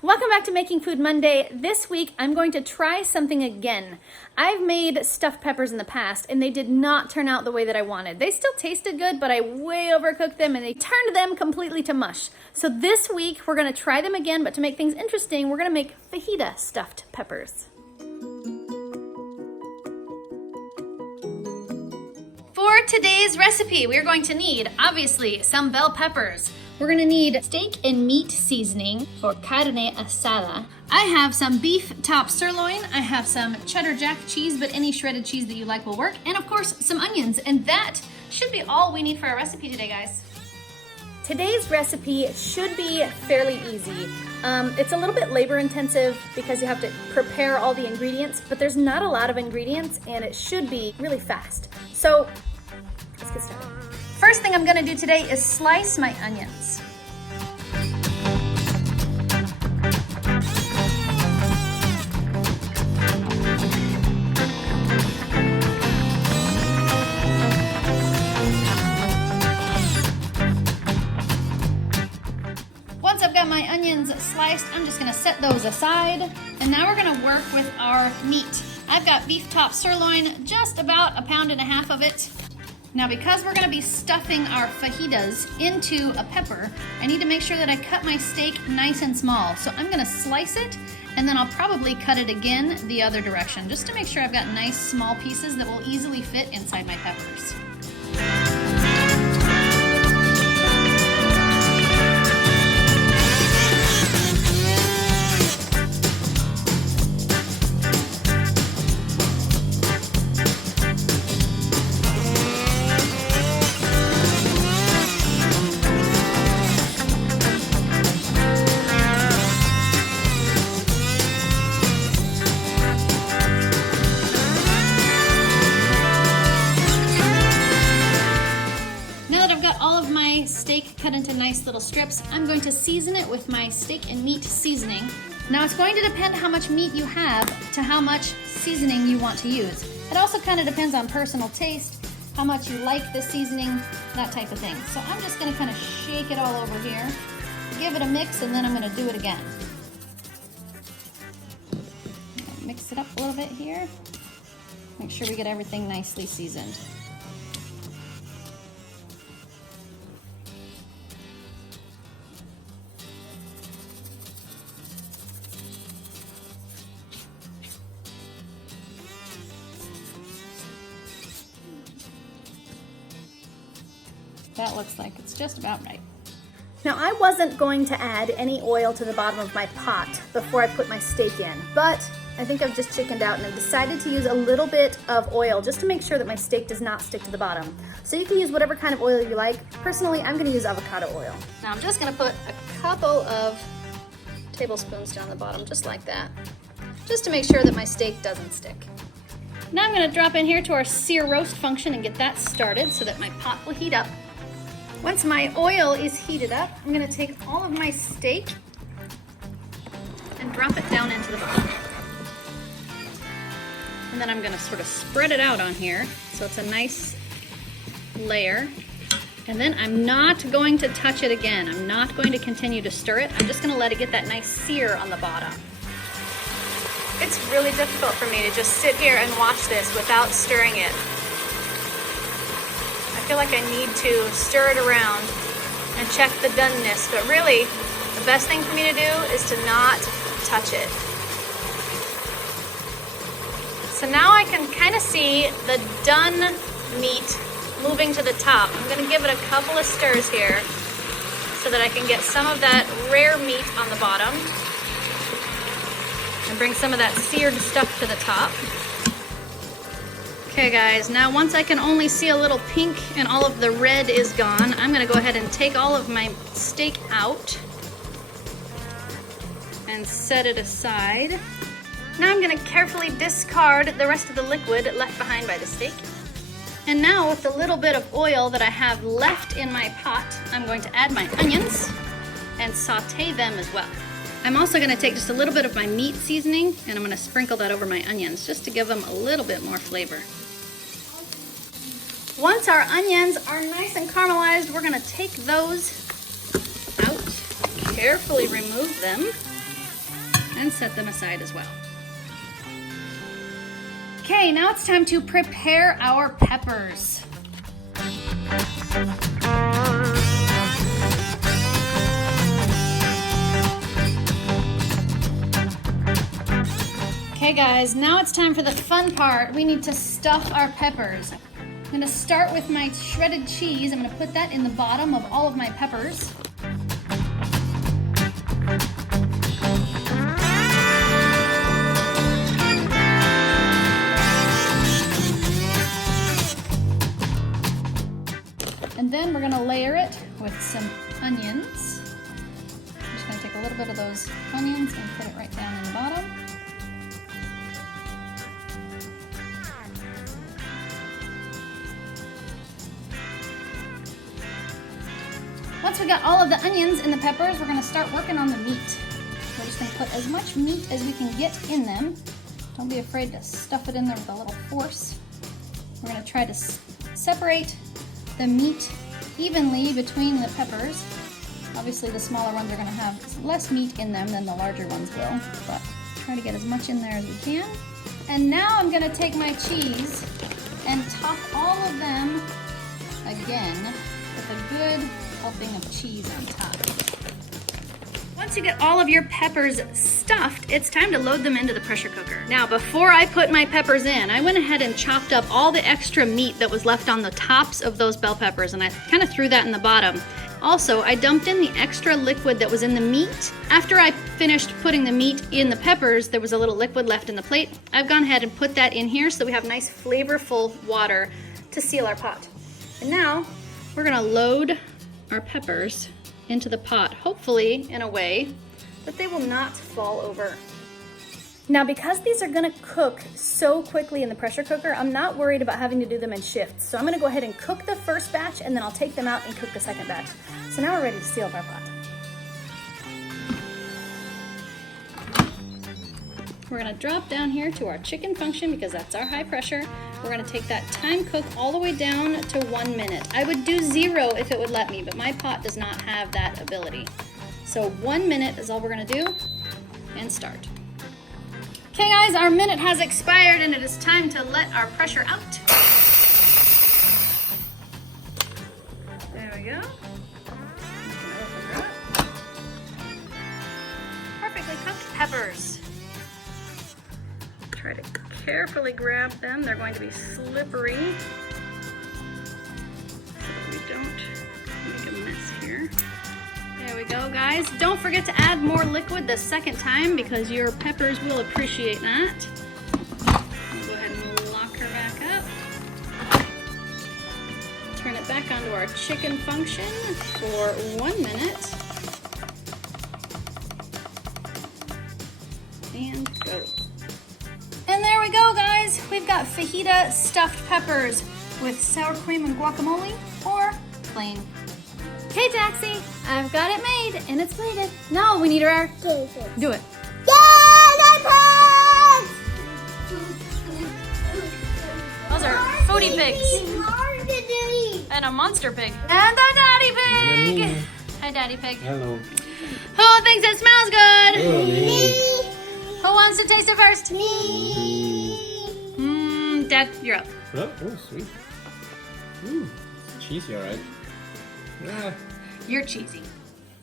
Welcome back to Making Food Monday. This week I'm going to try something again. I've made stuffed peppers in the past and they did not turn out the way that I wanted. They still tasted good, but I way overcooked them and they turned them completely to mush. So this week we're going to try them again, but to make things interesting, we're going to make fajita stuffed peppers. For today's recipe, we're going to need, obviously, some bell peppers. We're gonna need steak and meat seasoning for Carne Asada. I have some beef top sirloin. I have some cheddar jack cheese, but any shredded cheese that you like will work. And of course, some onions. And that should be all we need for our recipe today, guys. Today's recipe should be fairly easy. It's a little bit labor intensive because you have to prepare all the ingredients, but there's not a lot of ingredients and it should be really fast. So let's get started. First thing I'm gonna do today is slice my onions. Once I've got my onions sliced, I'm just gonna set those aside. And now we're gonna work with our meat. I've got beef top sirloin, just about 1.5 pounds of it. Now, because we're gonna be stuffing our fajitas into a pepper, I need to make sure that I cut my steak nice and small. So I'm gonna slice it, and then I'll probably cut it again the other direction, just to make sure I've got nice small pieces that will easily fit inside my peppers. Steak cut into nice little strips. I'm going to season it with my steak and meat seasoning. Now it's going to depend how much meat you have to how much seasoning you want to use. It also kind of depends on personal taste, how much you like the seasoning, that type of thing. So I'm just going to kind of shake it all over here, give it a mix, and then I'm going to do it again. Mix it up a little bit here. Make sure we get everything nicely seasoned. That looks like it's just about right. Now, I wasn't going to add any oil to the bottom of my pot before I put my steak in, but I think I've just chickened out and I've decided to use a little bit of oil just to make sure that my steak does not stick to the bottom. So you can use whatever kind of oil you like. Personally, I'm gonna use avocado oil. Now I'm just gonna put a couple of tablespoons down the bottom, just like that, just to make sure that my steak doesn't stick. Now I'm gonna drop in here to our sear roast function and get that started so that my pot will heat up. Once my oil is heated up, I'm gonna take all of my steak and drop it down into the bottom. And then I'm gonna sort of spread it out on here so it's a nice layer. And then I'm not going to touch it again. I'm not going to continue to stir it. I'm just gonna let it get that nice sear on the bottom. It's really difficult for me to just sit here and watch this without stirring it. I feel like I need to stir it around and check the doneness, but really the best thing for me to do is to not touch it. So now I can kind of see the done meat moving to the top. I'm going to give it a couple of stirs here so that I can get some of that rare meat on the bottom and bring some of that seared stuff to the top. Okay guys, now once I can only see a little pink and all of the red is gone, I'm gonna go ahead and take all of my steak out and set it aside. Now I'm gonna carefully discard the rest of the liquid left behind by the steak. And now with the little bit of oil that I have left in my pot, I'm going to add my onions and saute them as well. I'm also gonna take just a little bit of my meat seasoning and I'm gonna sprinkle that over my onions just to give them a little bit more flavor. Once our onions are nice and caramelized, we're gonna take those out, carefully remove them, and set them aside as well. Okay, now it's time to prepare our peppers. Okay guys, now it's time for the fun part. We need to stuff our peppers. I'm gonna start with my shredded cheese. I'm gonna put that in the bottom of all of my peppers. And then we're gonna layer it with some onions. I'm just gonna take a little bit of those onions and put it right down in the bottom. Once we got all of the onions and the peppers, we're gonna start working on the meat. We're just gonna put as much meat as we can get in them. Don't be afraid to stuff it in there with a little force. We're gonna try to separate the meat evenly between the peppers. Obviously the smaller ones are gonna have less meat in them than the larger ones will, but try to get as much in there as we can. And now I'm gonna take my cheese and top all of them again with a good helping of cheese on top. Once you get all of your peppers stuffed, it's time to load them into the pressure cooker. Now, before I put my peppers in, I went ahead and chopped up all the extra meat that was left on the tops of those bell peppers, and I kind of threw that in the bottom. Also, I dumped in the extra liquid that was in the meat. After I finished putting the meat in the peppers, there was a little liquid left in the plate. I've gone ahead and put that in here so we have nice flavorful water to seal our pot. And now, we're gonna load our peppers into the pot, hopefully in a way that they will not fall over. Now, because these are gonna cook so quickly in the pressure cooker, I'm not worried about having to do them in shifts. So I'm gonna go ahead and cook the first batch and then I'll take them out and cook the second batch. So now we're ready to seal up our pot. We're gonna drop down here to our chicken function because that's our high pressure. We're gonna take that time cook all the way down to 1 minute. I would do 0 if it would let me, but my pot does not have that ability. So 1 minute is all we're gonna do, and start. Okay guys, our minute has expired and it is time to let our pressure out. There we go. Perfectly cooked peppers. Try to carefully grab them. They're going to be slippery, so we don't make a mess here. There we go, guys. Don't forget to add more liquid the second time because your peppers will appreciate that. We'll go ahead and lock her back up. Turn it back onto our chicken function for 1 minute. And go. And there we go, guys. We've got fajita stuffed peppers with sour cream and guacamole, or plain. Okay, Taxi, I've got it made and it's plated. Now we need our... Do it. Those are foodie pigs. And a monster pig. And a daddy pig. Hi, Daddy Pig. Hello. Who thinks it smells good? Oh, me. Who wants to taste it first? Me. Dad, you're up. Oh, sweet. Cheesy, all right. Yeah. You're cheesy.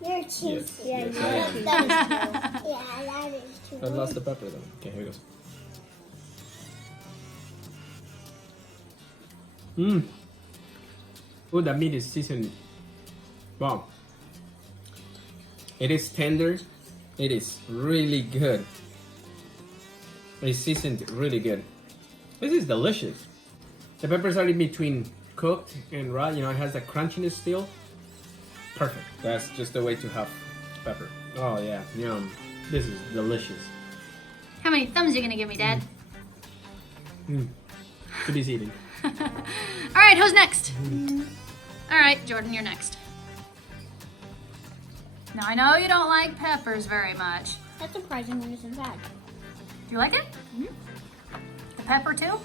You're cheesy. Yes, Yeah, I am. that is true. I lost the pepper though. Okay, here it goes. Oh, that meat is seasoned. Wow. It is tender. It is really good. It's seasoned really good. This is delicious. The peppers are in between cooked and raw. You know, it has that crunchiness still. Perfect. That's just the way to have pepper. Oh yeah, yum. This is delicious. How many thumbs are you gonna give me, Dad? To be eaten. All right, who's next? All right, Jordan, you're next. Now I know you don't like peppers very much. That's surprisingly isn't bad. Do you like it? The pepper too?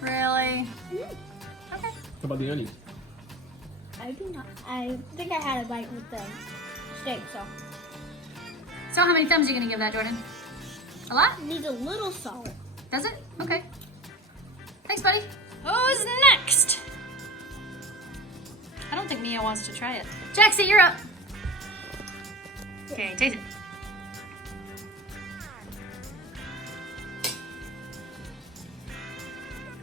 Really? Okay. How about the onion? I do not. I think I had a bite with the steak, so. So how many thumbs are you gonna give that, Jordan? A lot? Needs a little salt. Does it? Okay. Thanks, buddy. Who's next? I don't think Mia wants to try it. Jaxie, you're up. Okay, taste it.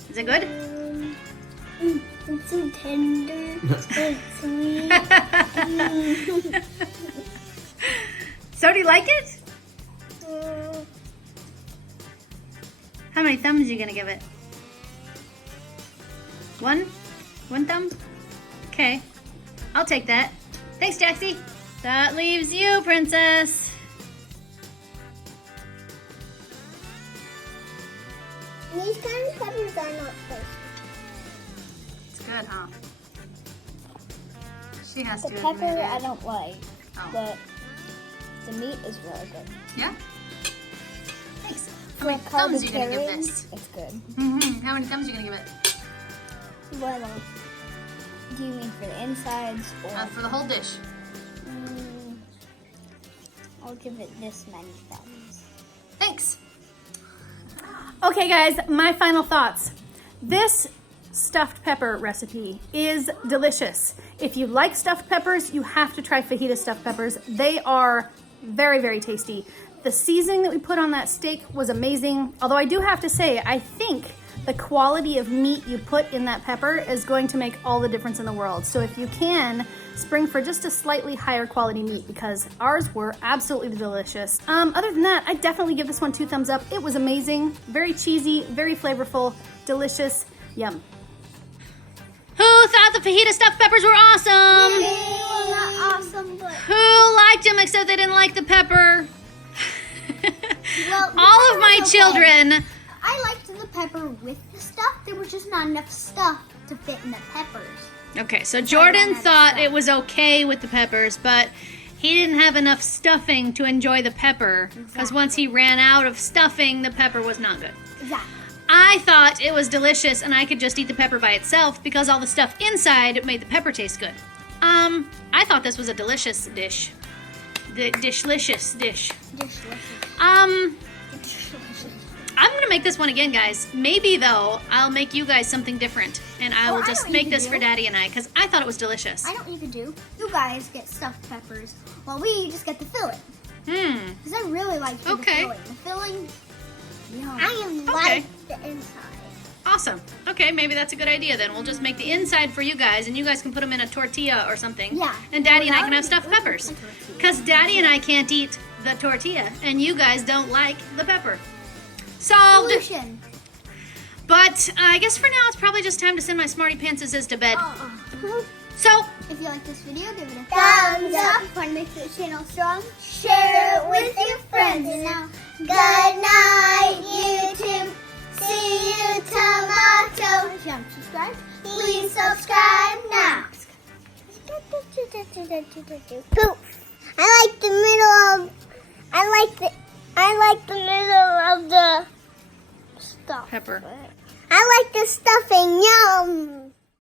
Is it good? It's so tender. It's sweet. So do you like it? How many thumbs are you gonna give it? One? One thumb? Okay. I'll take that. Thanks, Jaxie. That leaves you, Princess. These kind of peppers are not spicy. It's good, huh? She has The to pepper admit it. I don't like, Oh. but the meat is really good. Yeah? Thanks. How For many thumbs are you gonna give carbonated, this? it's good. How many thumbs are you gonna give it? Well, do you mean for the insides or? For the whole dish. I'll give it this many thumbs. Thanks. Okay, guys, my final thoughts. This stuffed pepper recipe is delicious. If you like stuffed peppers, you have to try fajita stuffed peppers. They are very, very tasty. The seasoning that we put on that steak was amazing. Although I do have to say, I think the quality of meat you put in that pepper is going to make all the difference in the world. So if you can, spring for just a slightly higher quality meat because ours were absolutely delicious. Other than that, I definitely give this one 2 thumbs up. It was amazing, very cheesy, very flavorful, delicious, yum. Who thought the fajita stuffed peppers were awesome? They were not awesome, but Who liked them except they didn't like the pepper? well, All of my okay. children. I liked the pepper with the stuff. There was just not enough stuff to fit in the peppers. Okay, so Jordan have thought stuff. it was okay with the peppers, but he didn't have enough stuffing to enjoy the pepper. Because once he ran out of stuffing, the pepper was not good. Exactly. I thought it was delicious and I could just eat the pepper by itself because all the stuff inside made the pepper taste good. I thought this was a delicious dish. The dishlicious dish. I'm gonna make this one again, guys. Maybe though, I'll make you guys something different, and I will I just know what make you this can for do. Daddy and I, because I thought it was delicious. I know what you could do. You guys get stuffed peppers, while we just get the filling. Because I really like Okay. the filling. The filling, yum. Okay. the inside. Awesome. Okay, maybe that's a good idea then. We'll just make the inside for you guys, and you guys can put them in a tortilla or something. Yeah. And Daddy and I Well, can have stuffed we can peppers. put tortilla. Because Daddy and I can't eat the tortilla, and you guys don't like the pepper. Solved. Solution. But I guess for now, it's probably just time to send my Smartypantses to bed. So, If you like this video, give it a thumbs up. If you want to make the channel strong, share it with your friends. And now, good night, YouTube. See you tomorrow. If you haven't subscribed, please subscribe now. Poof. I like the middle of. I like the middle of the stuff. pepper. I like the stuffing. Yum.